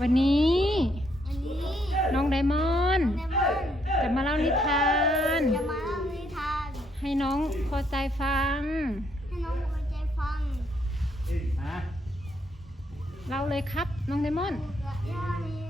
วันนี้ วันนี้น้องไดมอนด์เลมอนจะมาเล่านิทาน จะมาเล่านิทานให้น้องพอใจฟัง ให้น้องพอใจฟังฮะเล่าเลยครับ น้องไดมอนด์ปู่กับย่ามีน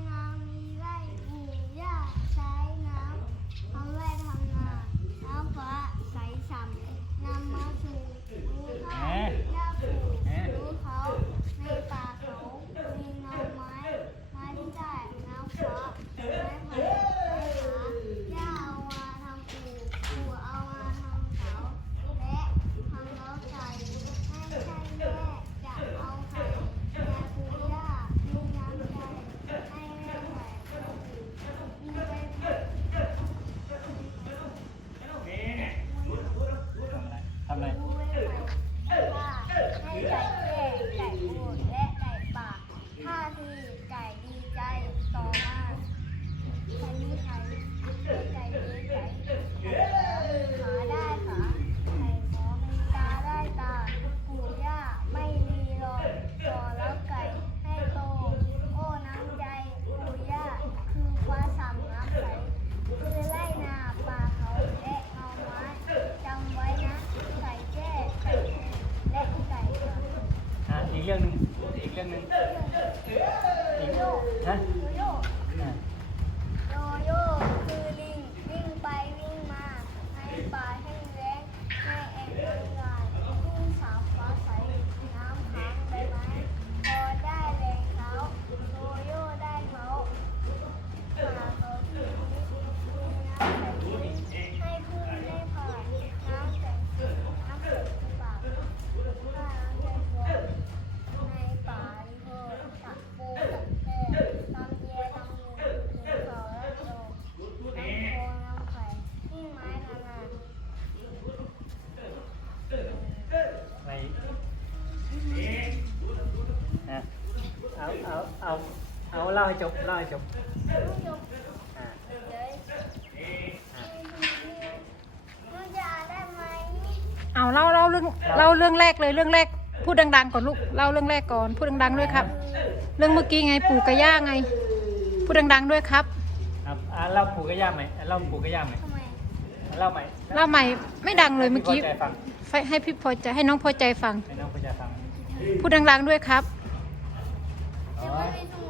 No, no. เอาเล่าให้จบเล่าให้จบลูกยกอะเลยลูกจะอ่านได้ไหมเอาเล่าเล่าเรื่องเล่าเรื่องแรกเลยเรื่องแรกพูดดังๆก่อนลูกเล่าเรื่องแรกก่อนพูดดังๆด้วยครับ เรื่องเมื่อกี้ไงปู่กับย่าไง พูดดังๆด้วยครับอะอะเล่าปู่กับย่าไหมอะเล่าปู่กับย่าไหมทำไมเล่าใหม่เล่าใหม่ไม่ดังเลยเมื่อกี้ให้พี่พใจฟังให้พี่พอใจให้น้องพอใจฟังให้น้องพอใจฟังพูดดังๆด้วยครับอ๋จะอ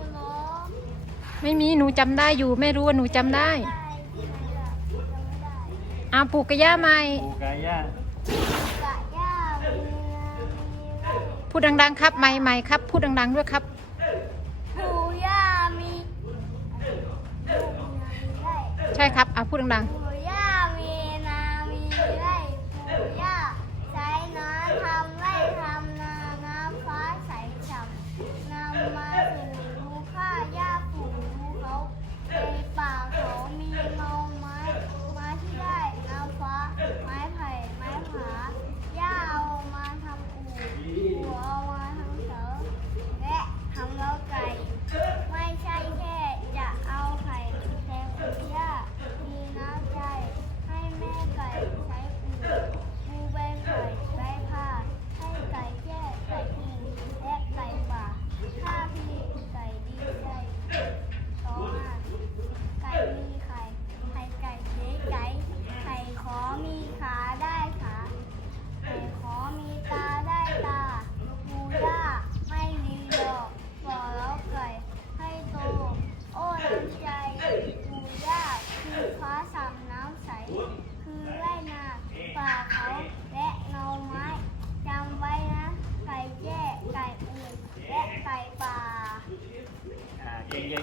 ไม่มีสมุนล้อมไม่มีหนูจำได้อยู่ไม่รู้ว่าหนูจำได้ได้ที่ไหนล่ะจำไม่ได้อาปู่กับย่าใหม่ปู่กับย่ากะย่ามีนามีไร่พูดดังๆครับใหม่ๆครับ พูดดังๆด้วยครับปู่ย่ามีลูกมีนามีไร่ใช่ครับอะพูดดังปู่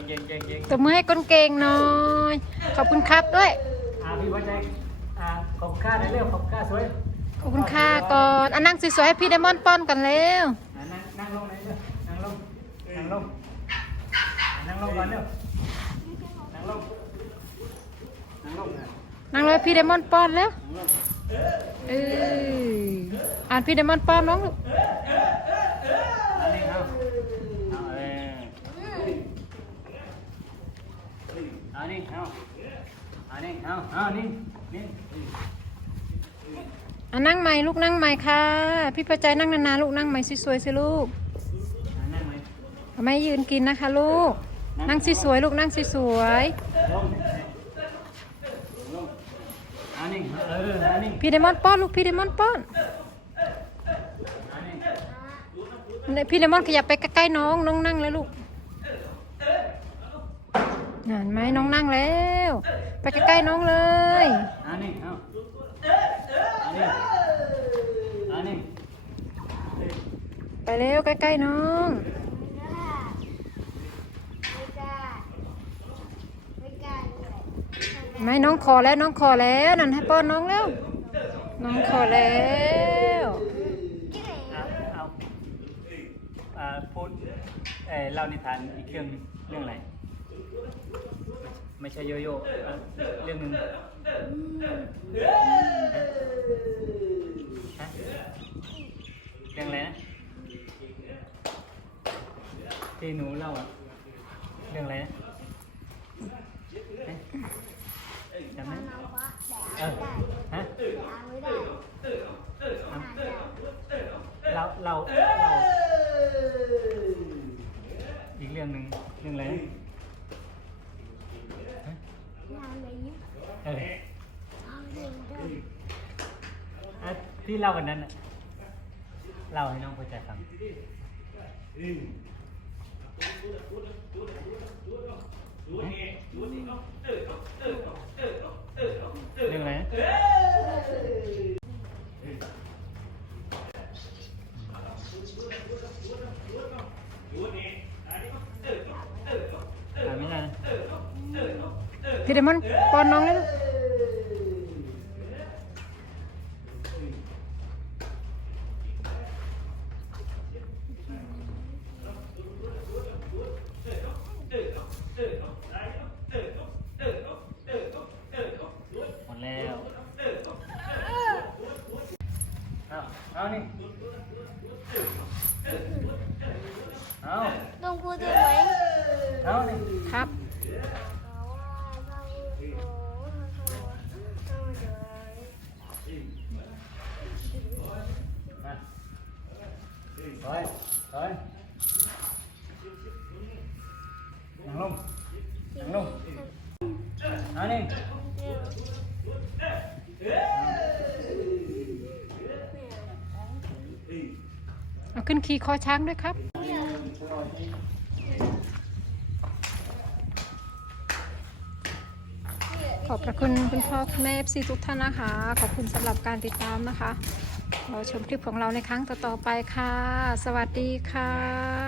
เก่งเก่งเก่งเก่งเก่งๆตบมือให้ก้นเก่งหน่อย ขอบคุณครับด้วย อ่าพี่พอใจอ่าขอบคุณค่าในเรื่องขอบคุณค่าสวยขอบคุณค่ะก่อนอันนั่งสวยๆให้พี่ไดมอนด์ป้อนกันเร็วอ่านั่งนั่งลงไหนเร็วนั่งลงนั่งลงอ่านั่งลงก่อนเร็วนั่งลงนั่งลงอะนั่งเลยพี่ไดมอนด์ป้อนแล้วนั่งลงเอออ่านพี่ไดมอนด์ป้อนน้องลูก อันนี้เอาเอาเอออันนี้เอา อันนี้เอาเอานี่นี่อะนั่งใหม่ลูกนั่งใหม่ค่ะ พี่พอใจนั่งนานๆลูกนั่งใหม่สวยๆสิลูกอ่านั่งไหมไม่ยืนกินนะคะ ลูกนนั่งสวยๆลูกนั่งสวยลงลงอันนี้เอออันนี้ๆพี่เดมอนป้อนลูกพี่เดมอนป้อนอันนี้เนี่ยพี่เดมอนขยับไปใกล้ๆน้องน้องนั่งแล้วลูก เห็นไหมน้องนั่งแล้ว ไปใกล้ๆน้องเลยอันนี้เอาอันนี้อันนี้ไปเร็วใกล้ๆน้องไม่ได้ไม่ได้เลยไม่น้องขอแล้วน้องขอแล้วนั่นให้ป้อนน้องแล้ว น้องขอแล้วที่ไหนเอาเอาอ่าพูดเออเล่านิทานอีกเรื่องเรื่องอะไร ไม่ใช่โยโย่อะเรื่องหนึ่งฮะเรื่องอะไรนะที่หนูเล่าอะเรื่องอะไรนะฮะจำไหมน้ำฟ้าแต่เออฮะอ่านไม่ได้อ่านไม่ได้เราเราเราอีกเรื่องหนึ่งเรื่องอะไรนะฮะ อ่านไม่ยิ้ม เออ อ่านไม่ได้ อะ ที่เล่าวันนั้นน่ะเล่าให้น้องพอใจฟังเรื่องอะไรนะอ่านไม่ได้นะ พี่เดมอนป้อนน้องแล้วลูก หมดแล้วเอาเอานี่เอา ต้องพูดด้วยไหม เอานี่ ครับ เพราะว่าต้องโอ้ต้องเลย มาถอยถอยนั่ งลงนั่งลงเอานี่เอาขึ้นขี่คอช้างด้วยครับขอบพระคุณคุณพ่อคุณแม่ FC ทุกท่านนะคะ ขอบคุณสำหรับการติดตามนะคะ เราชมคลิปของเราในครั้งต่อๆไปค่ะ สวัสดีค่ะ